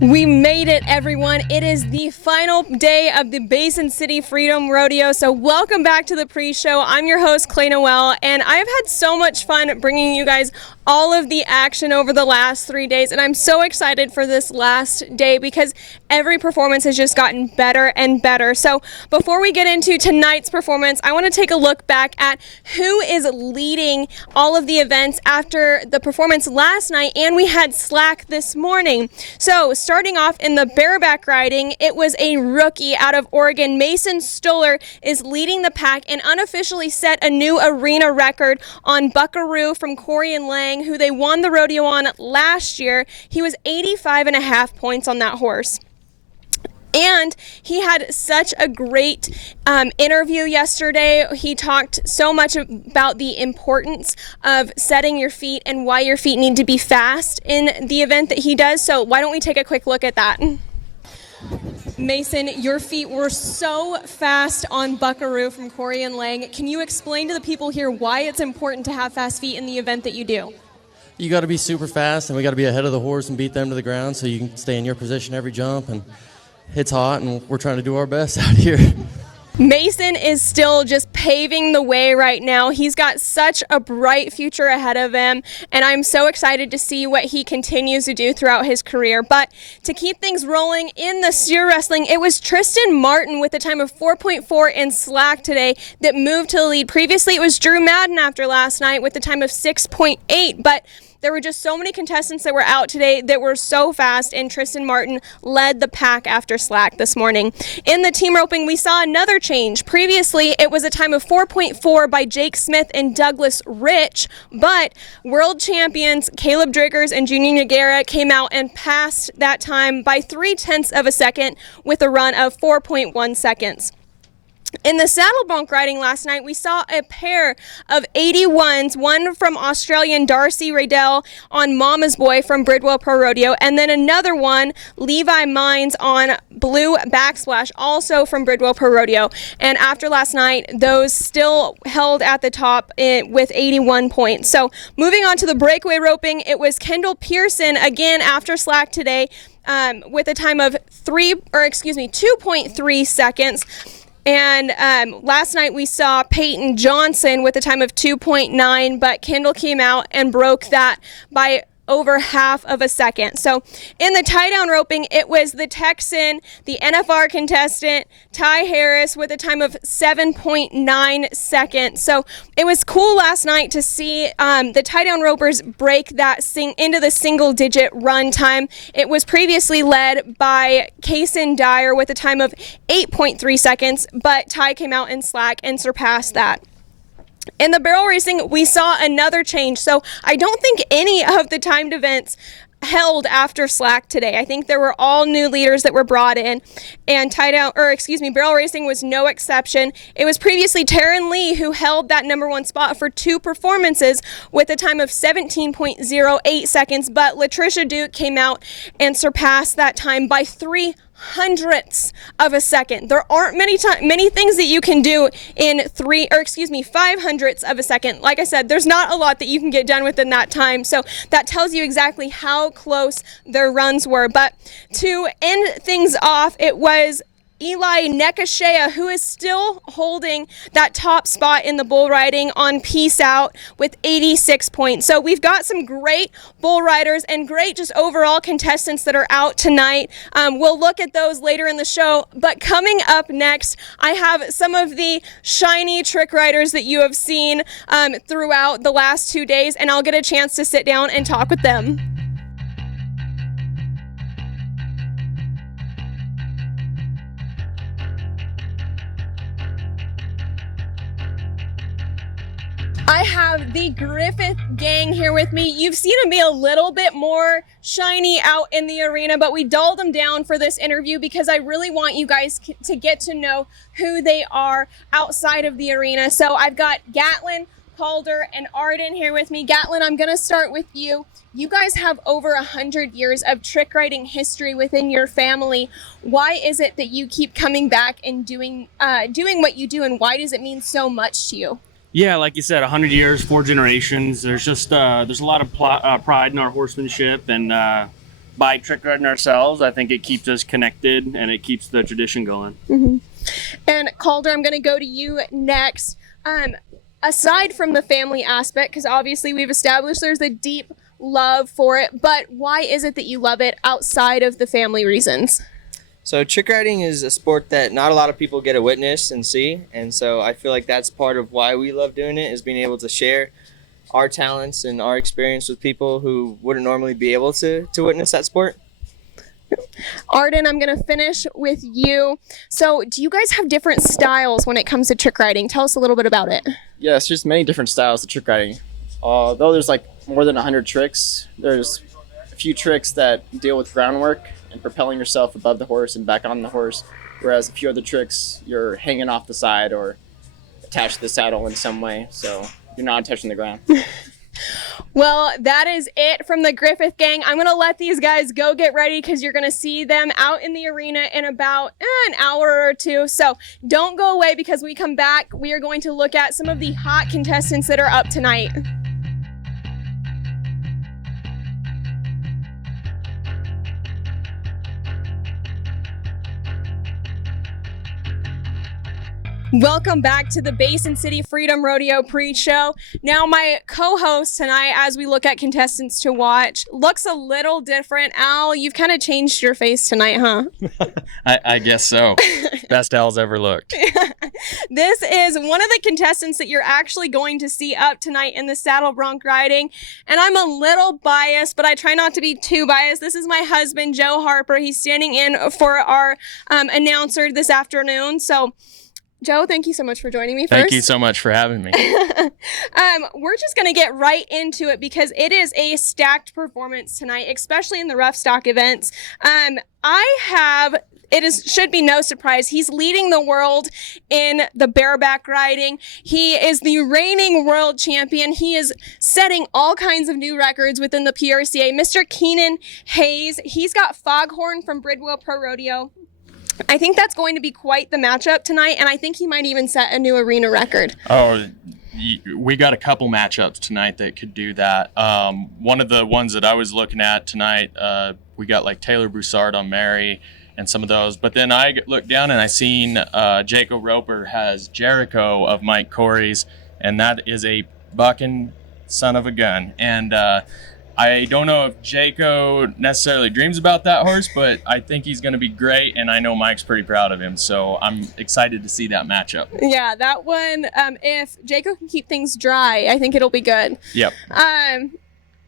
We made it, everyone. It is the final day of the Basin City Freedom Rodeo, so welcome back to the pre-show. I'm your host, Clay Noel, and I've had so much fun bringing you guys all of the action over the last 3 days, and I'm so excited for this last day because every performance has just gotten better and better. So before we get into tonight's performance, I want to take a look back at who is leading all of the events after the performance last night, and we had slack this morning. So starting off in the bareback riding, it was a rookie out of Oregon. Mason Stoller is leading the pack and unofficially set a new arena record on Buckaroo from Corey and Lang, who they won the rodeo on last year. He was 85.5 points on that horse. And he had such a great interview yesterday. He talked so much about the importance of setting your feet and why your feet need to be fast in the event that he does. So why don't we take a quick look at that? Mason, your feet were so fast on Buckaroo from Corey and Lang. Can you explain to the people here why it's important to have fast feet in the event that you do? You got to be super fast, and we got to be ahead of the horse and beat them to the ground so you can stay in your position every jump. And it's hot, and we're trying to do our best out here. Mason is still just paving the way right now. He's got such a bright future ahead of him, and I'm so excited to see what he continues to do throughout his career. But to keep things rolling in the steer wrestling, it was Tristan Martin with a time of 4.4 in slack today that moved to the lead. Previously, it was Drew Madden after last night with a time of 6.8, but there were just so many contestants that were out today that were so fast, and Tristan Martin led the pack after slack this morning. In the team roping, we saw another change. Previously, it was a time of 4.4 by Jake Smith and Douglas Rich, but world champions Caleb Driggers and Junior Noguera came out and passed that time by 0.3 of a second with a run of 4.1 seconds. In the saddle bronc riding last night, we saw a pair of 81s, one from Australian Darcy Radell on Mama's Boy from Bridwell Pro Rodeo, and then another one, Levi Mines on Blue Backsplash, also from Bridwell Pro Rodeo. And after last night, those still held at the top with 81 points. So moving on to the breakaway roping, it was Kendall Pearson again after slack today with a time of 2.3 seconds. And last night we saw Peyton Johnson with a time of 2.9, but Kendall came out and broke that by over half of a second. So in the tie-down roping, it was the Texan, the NFR contestant, Ty Harris, with a time of 7.9 seconds. So it was cool last night to see the tie-down ropers break that into the single-digit run time. It was previously led by Kaysen Dyer with a time of 8.3 seconds, but Ty came out in slack and surpassed that. In the barrel racing, we saw another change. So I don't think any of the timed events held after slack today. I think there were all new leaders that were brought in, and barrel racing was no exception. It was previously Taryn Lee who held that number one spot for two performances with a time of 17.08 seconds, but Latricia Duke came out and surpassed that time by 0.03 of a second. There aren't many things that you can do in 0.05 of a second. Like I said, there's not a lot that you can get done within that time. So that tells you exactly how close their runs were. But to end things off, it was Eli Nekashea, who is still holding that top spot in the bull riding on Peace Out with 86 points. So we've got some great bull riders and great just overall contestants that are out tonight. We'll look at those later in the show. But coming up next, I have some of the shiny trick riders that you have seen throughout the last 2 days, and I'll get a chance to sit down and talk with them. I have the Griffith gang here with me. You've seen them be a little bit more shiny out in the arena, but we dulled them down for this interview because I really want you guys to get to know who they are outside of the arena. So I've got Gatlin, Calder, and Arden here with me. Gatlin, I'm going to start with you. You guys have over 100 years of trick riding history within your family. Why is it that you keep coming back and doing what you do, and why does it mean so much to you? Yeah, like you said, 100 years, 4 generations. There's just there's a lot of pride in our horsemanship, and by trick riding ourselves, I think it keeps us connected and it keeps the tradition going. And Calder, I'm going to go to you next. Aside from the family aspect, because obviously we've established there's a deep love for it, but why is it that you love it outside of the family reasons? So trick riding is a sport that not a lot of people get to witness and see, and so I feel like that's part of why we love doing it, is being able to share our talents and our experience with people who wouldn't normally be able to witness that sport. Arden, I'm going to finish with you. So do you guys have different styles when it comes to trick riding? Tell us a little bit about it. Yes, there's many different styles of trick riding. Though there's like more than 100 tricks, there's a few tricks that deal with groundwork and propelling yourself above the horse and back on the horse, whereas a few other tricks you're hanging off the side or attached to the saddle in some way, so you're not touching the ground. Well, that is it from the Griffith gang. I'm going to let these guys go get ready because you're going to see them out in the arena in about an hour or two. So don't go away, because when we come back, we are going to look at some of the hot contestants that are up tonight. Welcome back to the Basin City Freedom Rodeo pre-show. Now, my co-host tonight, as we look at contestants to watch, looks a little different. Al, you've kind of changed your face tonight, huh? I guess so. Best Al's ever looked. This is one of the contestants that you're actually going to see up tonight in the saddle bronc riding. And I'm a little biased, but I try not to be too biased. This is my husband, Joe Harper. He's standing in for our announcer this afternoon. So, Joe, thank you so much for joining me first. Thank you so much for having me. We're just going to get right into it because it is a stacked performance tonight, especially in the rough stock events. Should be no surprise, he's leading the world in the bareback riding. He is the reigning world champion. He is setting all kinds of new records within the PRCA. Mr. Keenan Hayes, he's got Foghorn from Bridwell Pro Rodeo. I think that's going to be quite the matchup tonight, and I think he might even set a new arena record. Oh, we got a couple matchups tonight that could do that. One of the ones that I was looking at tonight, we got like Taylor Broussard on Mary and some of those. But then I looked down and I seen Jaco Roper has Jericho of Mike Corey's, and that is a bucking son of a gun. And I don't know if Jaco necessarily dreams about that horse, but I think he's going to be great, and I know Mike's pretty proud of him, so I'm excited to see that matchup. Yeah, that one, if Jaco can keep things dry, I think it'll be good. Yep.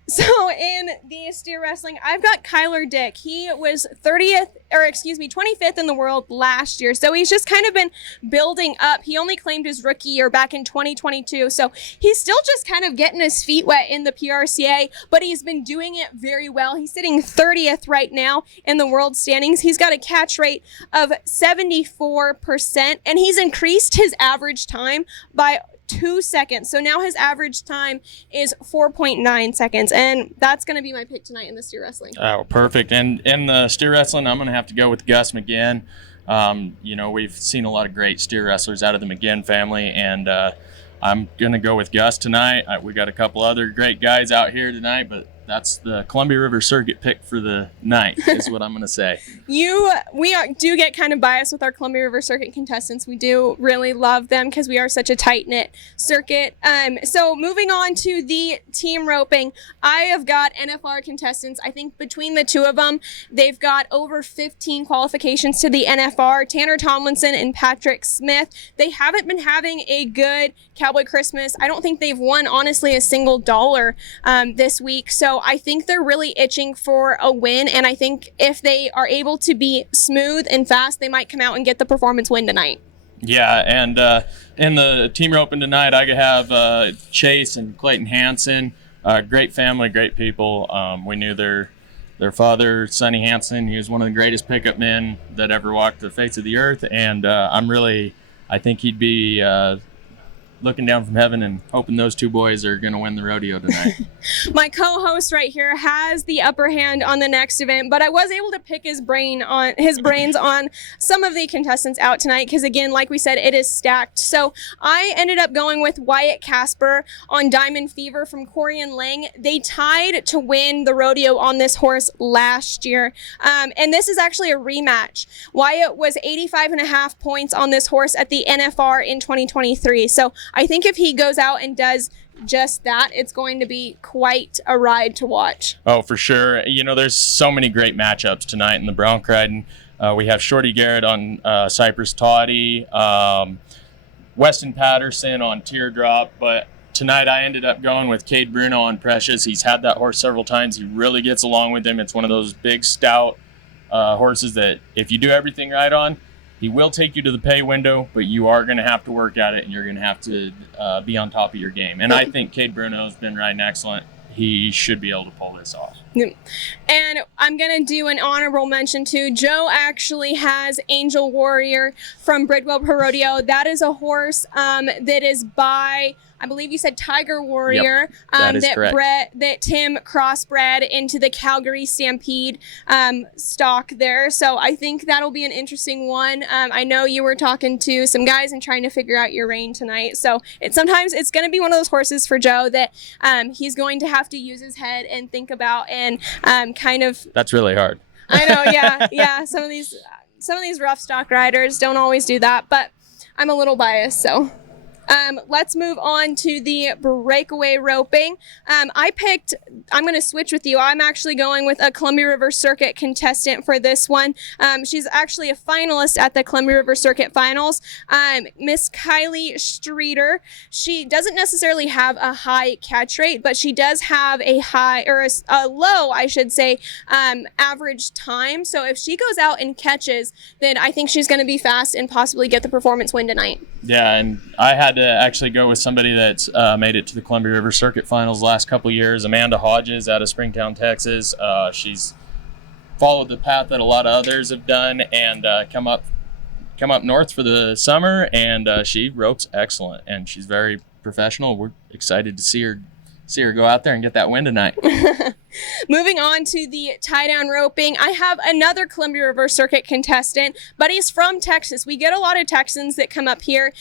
So in the steer wrestling, I've got Kyler Dick. He was 25th in the world last year. So he's just kind of been building up. He only claimed his rookie year back in 2022. So he's still just kind of getting his feet wet in the PRCA, but he's been doing it very well. He's sitting 30th right now in the world standings. He's got a catch rate of 74%, and he's increased his average time by 2 seconds. So now his average time is 4.9 seconds, and that's going to be my pick tonight in the steer wrestling. Oh, perfect. And in the steer wrestling, I'm going to have to go with Gus McGinn. We've seen a lot of great steer wrestlers out of the McGinn family, and I'm going to go with Gus tonight. We got a couple other great guys out here tonight, but that's the Columbia River Circuit pick for the night, is what I'm going to say. Do get kind of biased with our Columbia River Circuit contestants. We do really love them because we are such a tight-knit circuit. So moving on to the team roping, I have got NFR contestants. I think between the two of them, they've got over 15 qualifications to the NFR. Tanner Tomlinson and Patrick Smith. They haven't been having a good Cowboy Christmas. I don't think they've won, honestly, a single dollar this week. So I think they're really itching for a win, and I think if they are able to be smooth and fast, they might come out and get the performance win tonight. Yeah, and in the team roping tonight, I have Chase and Clayton Hansen. Great family, great people. We knew their father, Sonny Hansen. He was one of the greatest pickup men that ever walked the face of the earth, and I think he'd be looking down from heaven and hoping those two boys are going to win the rodeo tonight. My co-host right here has the upper hand on the next event, but I was able to pick his brains on some of the contestants out tonight because, again, like we said, it is stacked. So I ended up going with Wyatt Casper on Diamond Fever from Corey and Lang. They tied to win the rodeo on this horse last year, and this is actually a rematch. Wyatt was 85.5 points on this horse at the NFR in 2023. So I think if he goes out and does just that, it's going to be quite a ride to watch. Oh, for sure. You know, there's so many great matchups tonight in the bronc riding. We have Shorty Garrett on Cypress Toddy, Weston Patterson on Teardrop, but tonight I ended up going with Cade Bruno on Precious. He's had that horse several times. He really gets along with him. It's one of those big, stout horses that if you do everything right on, he will take you to the pay window, but you are going to have to work at it, and you're going to have to be on top of your game. And I think Cade Bruno's been riding excellent. He should be able to pull this off. And I'm going to do an honorable mention too. Joe actually has Angel Warrior from Bridwell Pro Rodeo. That is a horse that is by, I believe you said Tiger Warrior. Yep, that is correct. That Tim crossbred into the Calgary Stampede stock there. So I think that'll be an interesting one. I know you were talking to some guys and trying to figure out your rein tonight. So sometimes it's going to be one of those horses for Joe that he's going to have to use his head and think about and kind of. That's really hard. I know, yeah. Some of these rough stock riders don't always do that, but I'm a little biased, so. Let's move on to the breakaway roping. I'm going to switch with you. I'm actually going with a Columbia River Circuit contestant for this one. She's actually a finalist at the Columbia River Circuit Finals. Miss Kylie Streeter. She doesn't necessarily have a high catch rate, but she does have a high, or a low, I should say, average time. So if she goes out and catches, then I think she's going to be fast and possibly get the performance win tonight. Yeah, and I had to actually go with somebody that's made it to the Columbia River Circuit Finals the last couple of years, Amanda Hodges out of Springtown, Texas. She's followed the path that a lot of others have done and come up north for the summer, and she ropes excellent, and she's very professional. We're excited to see her go out there and get that win tonight. Moving on to the tie-down roping, I have another Columbia River Circuit contestant, but he's from Texas. We get a lot of Texans that come up here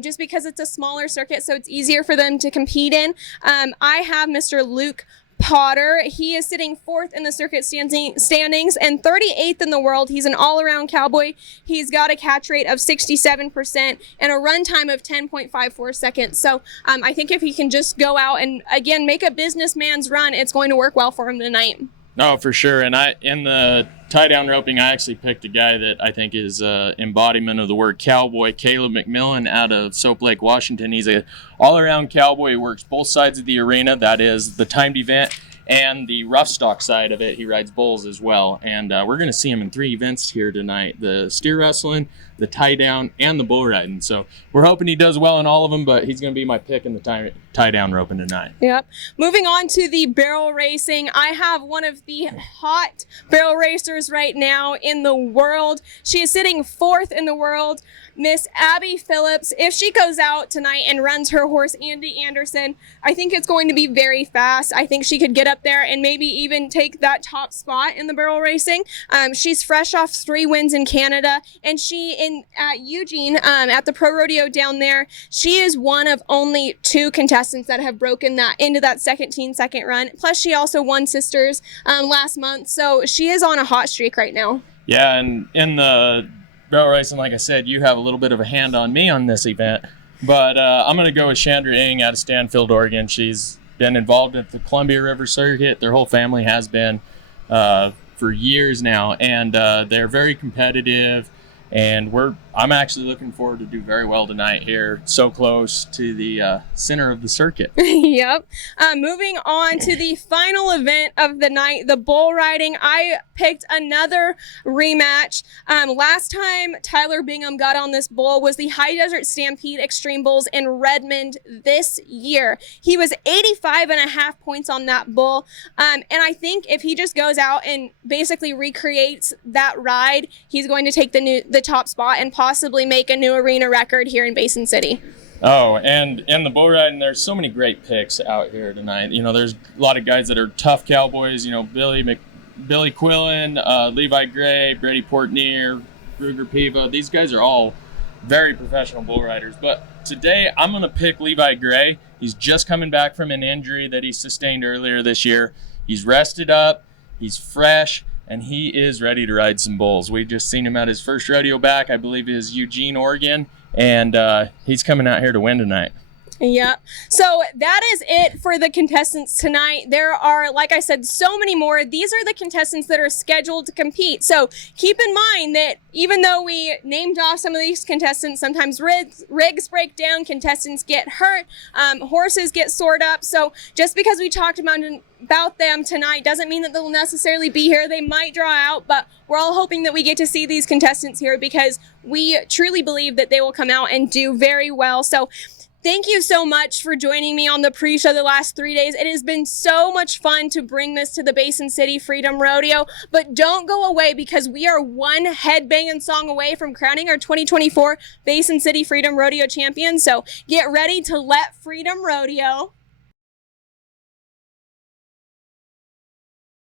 just because it's a smaller circuit, so it's easier for them to compete in. I have Mr. Luke Potter. He is sitting 4th in the circuit standings and 38th in the world. He's an all-around cowboy. He's got a catch rate of 67% and a run time of 10.54 seconds. So I think if he can just go out and, again, make a businessman's run, it's going to work well for him tonight. No, for sure. And in the tie-down roping, I actually picked a guy that I think is embodiment of the word cowboy, Caleb McMillan out of Soap Lake, Washington. He's an all-around cowboy. He works both sides of the arena. That is the timed event and the rough stock side of it. He rides bulls as well. And we're going to see him in 3 events here tonight: the steer wrestling, the tie-down, and the bull riding. So we're hoping he does well in all of them, but he's going to be my pick in the tie-down roping tonight. Yep. Moving on to the barrel racing, I have one of the hot barrel racers right now in the world. She is sitting 4th in the world, Miss Abby Phillips. If she goes out tonight and runs her horse, Andy Anderson, I think it's going to be very fast. I think she could get up there and maybe even take that top spot in the barrel racing. She's fresh off 3 wins in Canada, and at Eugene, at the Pro Rodeo down there, she is one of only 2 contestants that have broken that into that 17-second run. Plus, she also won Sisters last month, so she is on a hot streak right now. Yeah, and in the barrel racing, like I said, you have a little bit of a hand on me on this event, but I'm going to go with Chandra Ng out of Stanfield, Oregon. She's been involved at the Columbia River Circuit. Their whole family has been for years now, and they're very competitive. And I'm actually looking forward to do very well tonight here, so close to the center of the circuit. Yep. Moving on to the final event of the night, the bull riding. I picked another rematch. Last time Tyler Bingham got on this bull was the High Desert Stampede Extreme Bulls in Redmond this year. He was 85.5 points on that bull. And I think if he just goes out and basically recreates that ride, he's going to take the top spot and possibly make a new arena record here in Basin City. Oh, and the bull riding, there's so many great picks out here tonight. You know, there's a lot of guys that are tough cowboys. You know, Billy Quillen, Levi Gray, Brady Portnier, Ruger Piva. These guys are all very professional bull riders. But today I'm going to pick Levi Gray. He's just coming back from an injury that he sustained earlier this year. He's rested up, he's fresh, and he is ready to ride some bulls. We just seen him at his first rodeo back, I believe it is Eugene, Oregon, and he's coming out here to win tonight. Yep. So that is it for the contestants tonight. There are, like I said, so many more. These are the contestants that are scheduled to compete. So keep in mind that even though we named off some of these contestants, sometimes rigs break down, contestants get hurt, horses get sored up. So just because we talked about them tonight doesn't mean that they'll necessarily be here. They might draw out, but we're all hoping that we get to see these contestants here because we truly believe that they will come out and do very well. So thank you so much for joining me on the pre-show the last 3 days. It has been so much fun to bring this to the Basin City Freedom Rodeo, but don't go away because we are one headbanging song away from crowning our 2024 Basin City Freedom Rodeo champion. So get ready to let freedom rodeo.